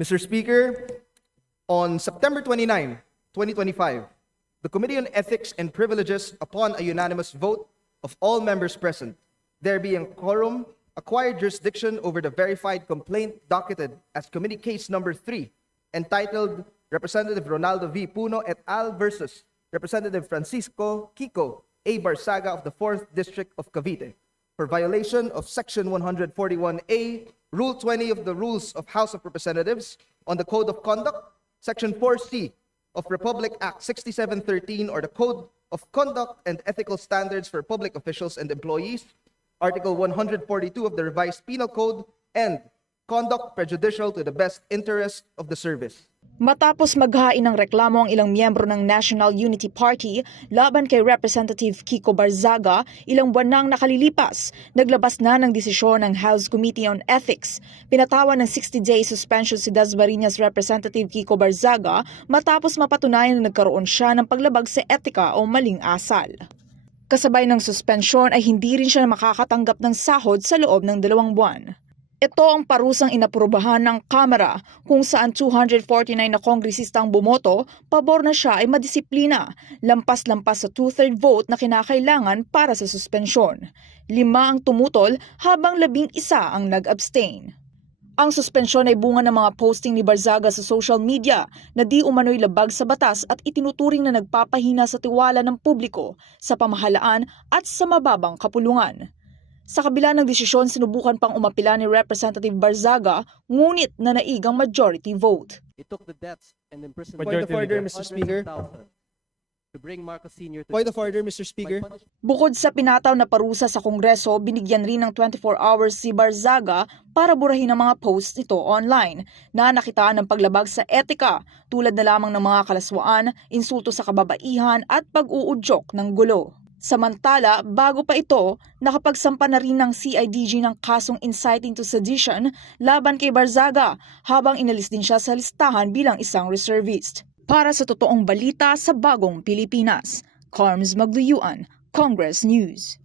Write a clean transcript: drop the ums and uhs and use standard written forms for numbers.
Mr. Speaker, on September 29, 2025, the Committee on Ethics and Privileges, upon a unanimous vote of all members present, there being quorum, acquired jurisdiction over the verified complaint docketed as Committee Case Number 3, entitled Representative Ronaldo V. Puno et al. Versus Representative Francisco Kiko A. Barzaga of the 4th District of Cavite, for violation of Section 141A, Rule 20 of the Rules of House of Representatives on the Code of Conduct, Section 4C of Republic Act 6713, or the Code of Conduct and Ethical Standards for Public Officials and Employees, Article 142 of the Revised Penal Code, and conduct prejudicial to the best interest of the service. Matapos maghain ng reklamo ang ilang miyembro ng National Unity Party laban kay Representative Kiko Barzaga, ilang buwan nang nakalilipas, naglabas na ng desisyon ng House Committee on Ethics. Pinatawan ng 60-day suspension si Dasmariñas Representative Kiko Barzaga matapos mapatunayan na nagkaroon siya ng paglabag sa etika o maling asal. Kasabay ng suspensyon ay hindi rin siya makakatanggap ng sahod sa loob ng 2 buwan. Ito ang parusang inaprubahan ng Kamara kung saan 249 na kongresistang bumoto, pabor na siya ay madisiplina, lampas-lampas sa 2/3 vote na kinakailangan para sa suspensyon. 5 ang tumutol habang 11 ang nag-abstain. Ang suspensyon ay bunga ng mga posting ni Barzaga sa social media na di umano'y labag sa batas at itinuturing na nagpapahina sa tiwala ng publiko sa pamahalaan at sa mababang kapulungan. Sa kabila ng desisyon, sinubukan pang umapila ni Representative Barzaga, ngunit nanaigang majority vote. It took the deaths and imprisonment Point of order, Mr. Speaker. To bring Marcos Sr. to Point of order, Mr. Speaker. Bukod sa pinataw na parusa sa Kongreso, binigyan rin ng 24 hours si Barzaga para burahin ang mga posts nito online na nakitaan ng paglabag sa etika tulad na lamang ng mga kalaswaan, insulto sa kababaihan at pag-uudyok ng gulo. Samantala, bago pa ito, nakapagsampa na rin ng CIDG ng kasong inciting to sedition laban kay Barzaga habang inalis din siya sa listahan bilang isang reservist. Para sa totoong balita sa Bagong Pilipinas, Carms Magluyuan, Congress News.